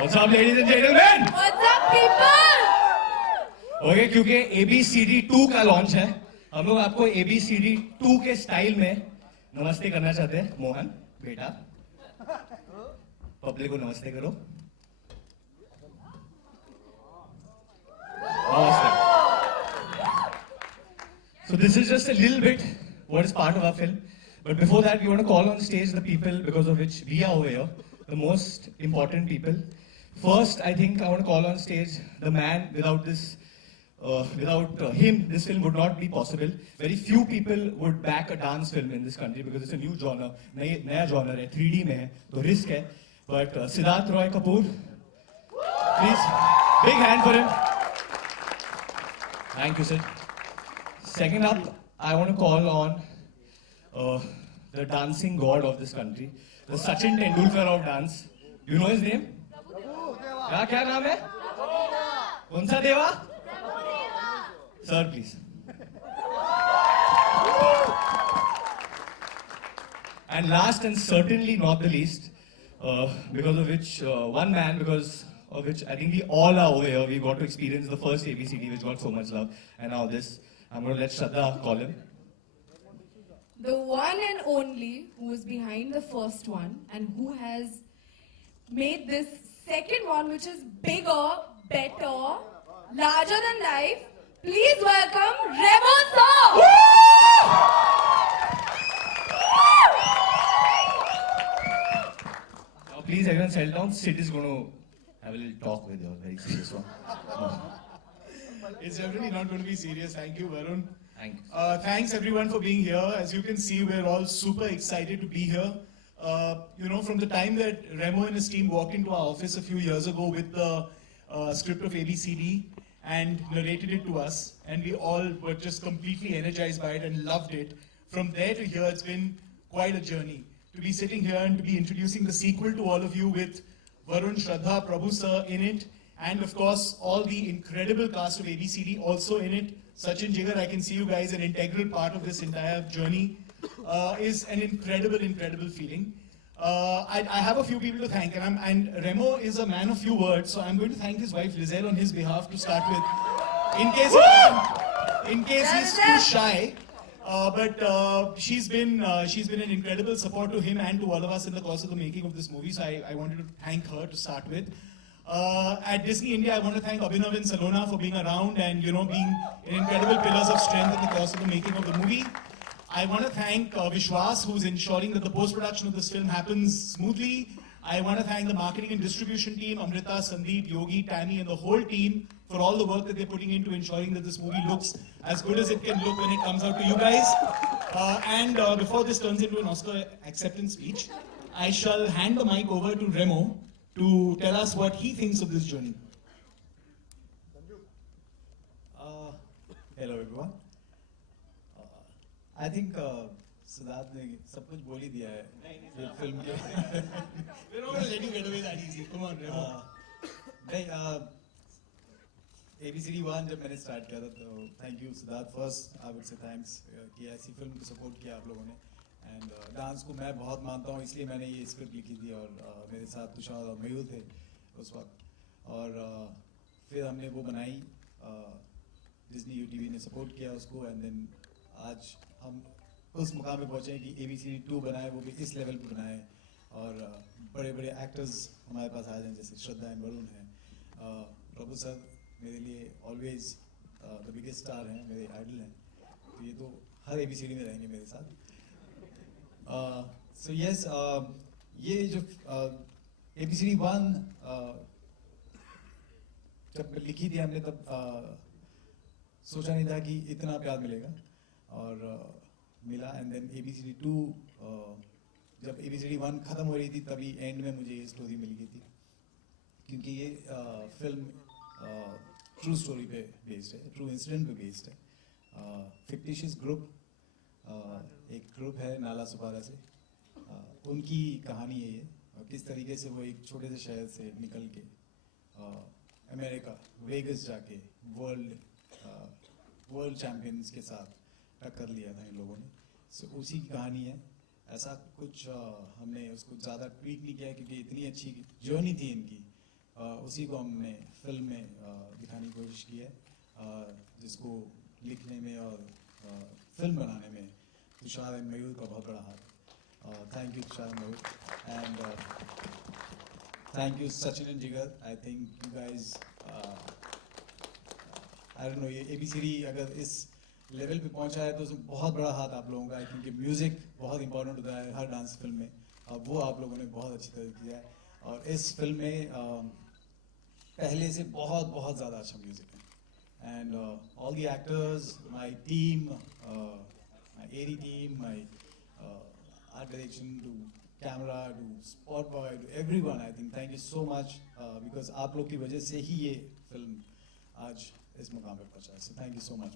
What's up, ladies and gentlemen? What's up, people? Okay, क्योंकि ABCD 2 का launch है, हम लोग आपको ABCD 2 के स्टाइल में नमस्ते करना चाहते हैं। मोहन बेटा, पब्लिक को नमस्ते करो। Namaste. So this is just a little bit what is part of our film. But before that, we want to call on stage the people because of which we are over here, the most important people. First, I think I want to call on stage the man without him, this film would not be possible. Very few people would back a dance film in this country because it's a new genre, नया genre है, 3D में है, तो risk है. But Siddharth Roy Kapoor, please, big hand for him. Thank you, sir. Second up, I want to call on the dancing god of this country, the Sachin Tendulkar of dance. You know his name? क्या नाम है? कौन सा देवा? Sir, please. And last and certainly not the least, because of which I think we all are over here. We got to experience the first ABCD, which got so much love, and now this. I'm going to let Shraddha call him. The one and only who is behind the first one and who has made this second one, which is bigger, better, larger than life. Please welcome Remo settle down. Sid is going to have a little talk with you. Very serious one. No. It's definitely not going to be serious. Thank you, Varun. Thank you. Thanks everyone for being here. As you can see, we're all super excited to be here. From the time that Remo and his team walked into our office a few years ago with the script of ABCD and narrated it to us, and we all were just completely energized by it and loved it. From there to here, it's been quite a journey. To be sitting here and to be introducing the sequel to all of you with Varun, Shraddha, Prabhu sir in it, and of course all the incredible cast of ABCD also in it. Sachin, Jigar, I can see you guys an integral part of this entire journey. Is an incredible feeling. I have a few people to thank, and Remo is a man of few words, so I'm going to thank his wife Lizelle on his behalf to start with, in case he's too shy. But she's been an incredible support to him and to all of us in the course of the making of this movie. So I wanted to thank her to start with. At Disney India, I want to thank Abhinav and Salona for being around and being incredible pillars of strength in the course of the making of the movie. I want to thank Vishwas, who's ensuring that the post-production of this film happens smoothly. I want to thank the marketing and distribution team, Amrita, Sandeep, Yogi, Tammy, and the whole team for all the work that they're putting into ensuring that this movie looks as good as it can look when it comes out to you guys. Before this turns into an Oscar acceptance speech, I shall hand the mic over to Remo to tell us what he thinks of this journey. Hello everyone. I think Siddharth ने सब कुछ बोल ही दिया है film के. We're not going to let you get away that easy. Come on, Remo. नहीं, ABCD 1 जब मैंने स्टार्ट किया था तो thank you Siddharth. First I would say thanks कि ऐसी फिल्म को सपोर्ट किया आप लोगों ने. एंड डांस को मैं बहुत मानता हूँ, इसलिए मैंने ये स्क्रिप्ट लिखी थी और मेरे साथ तुषार और मयूर थे उस वक्त. और फिर हमने वो बनाई, डिज्नी UTV ने सपोर्ट किया उसको, एंड देन आज हम उस मुकाम पे पहुँचे कि ABCD 2 बनाए, वो भी इस लेवल पे बनाए. और बड़े बड़े एक्टर्स हमारे पास आ जाए, जैसे श्रद्धा एंड वरुण हैं. प्रभु सर मेरे लिए ऑलवेज द बिगेस्ट स्टार हैं, मेरे आइडल हैं. तो ये तो हर ABCD में रहेंगे मेरे साथ. सो यस, ये जो ABCD 1 जब लिखी थी हमने तब सोचा नहीं था कि इतना प्यार मिलेगा, और मिला. एंड देन ABCD 2 जब ABCD 1 खत्म हो रही थी तभी एंड में मुझे ये स्टोरी मिल गई थी, क्योंकि ये फिल्म ट्रू स्टोरी पे बेस्ड है, ट्रू इंसिडेंट पे बेस्ड है. फिक्टिशियस ग्रुप, एक ग्रुप है नाला सुपारा से, उनकी कहानी है ये, और किस तरीके से वो एक छोटे से शहर से निकल के अमेरिका वेगस जाके वर्ल्ड चैंपियंस के साथ टक्कर लिया था इन लोगों ने. सो उसी की कहानी है. ऐसा कुछ हमने उसको ज़्यादा ट्वीट नहीं किया, क्योंकि इतनी अच्छी जर्नी थी इनकी. उसी को हमने फिल्म में दिखाने की कोशिश की है, जिसको लिखने में और फिल्म बनाने में तुषार एंड मयूर का बहुत बड़ा हाथ है. Thank you Tushar and Mayur, and thank you Sachin and Jigar. I think you guys, I don't know, ये ABCD अगर इस लेवल पे पहुंचा है तो उसमें बहुत बड़ा हाथ आप लोगों का है, क्योंकि म्यूज़िक बहुत इंपॉर्टेंट होता है हर डांस फिल्म में, और वो आप लोगों ने बहुत अच्छी तरह किया है. और इस फिल्म में पहले से बहुत ज़्यादा अच्छा म्यूज़िक है. And all the actors, my team, my AD team, my art direction to camera to spot boy to everyone, I think thank you so much, because आप लोग की वजह से ही ये फिल्म आज इस मुकाम पे पहुंचा है. So thank you so much.